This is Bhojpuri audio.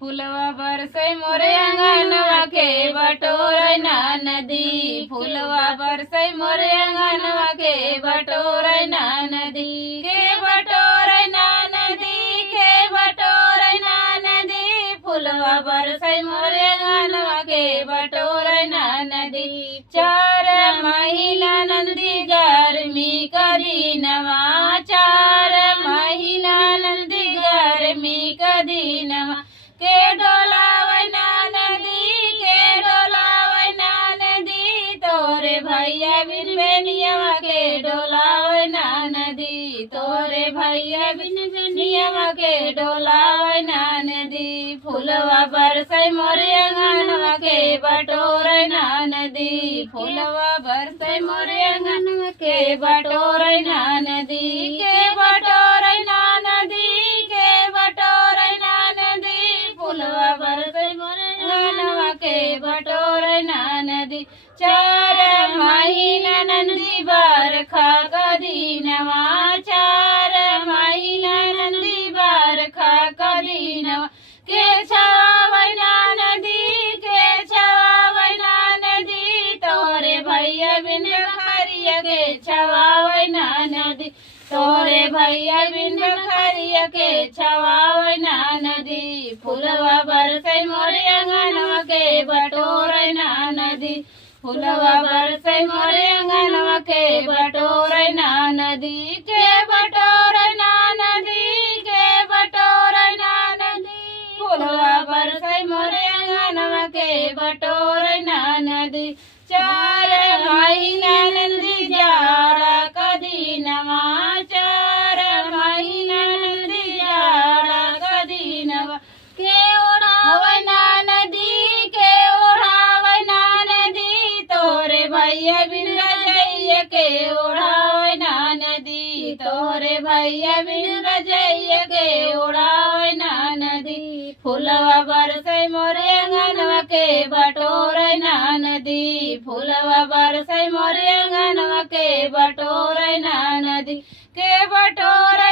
फुलवा बरसै मोरे अंगनवा के बटोरै ना नदी। फुलवा बरसै मोरे अंगनवा के बटोरै ना नदी। के बटोरै ना नदी, के बटोरै ना नदी। फुलवा बरसै मोरे अंगनवा के बटोरै ना नदी। 4 महीना नंदी गर्मी का दिनवा, 4 महीना नंदी गर्मी का दिनवा। के डोलावै ना नदी, के डोलावै ना नदी। तोरे भैया बिन बेनियवा के डोलावै ना नदी। तोरे भैया बिन बेनियवा के डोलावै ना नदी। फुलवा बरसै मोरे अंगनवा के बटोरै ना नदी। फुलवा बरसै मोरे अंगनवा के बटोरै ना नदी। के बटोरै ना नदी, के बटोरै ना नदी। फुलवा बरसै मोरे अंगनवा के बटोरै ना नदी। 4 महीना नंदी बरखा का दिनवा, 4 महीना नंदी बरखा का दिनवा। के छावै ना नदी, के छावै ना नदी। तोरे भैया बिन बखरिया के छावै ना नदी। तोरे भैया बिन बखरिया के छावै ना नदी। फुलवा बरसै मोरे अंगनवा के बटोरै ना नदी। फुलवा बरसै मोरे अंगनवा के बटोरै ना नदी। के बटोरै ना नदी, के बटोरै ना नदी। फुलवा बरसै मोरे अंगनवा के बटोरै ना नदी। 4 महीना नंदी जाड़ा का दिनवा, 4 महीना नंदी जाड़ा का दिनवा। के ओढ़ावै ना नदी, के ओढ़ावै ना नदी। तोरे भैया बिन रजैया के ओढ़ावै ना नदी। तोरे भैया बिन रजैया के ओढ़ावै ना नदी। फुलवा बरसै मोरे अंगनवा के बटोरै ना नदी। फुलवा बरसै मोरे अंगनवा के बटोरै ना नदी। के बटोरै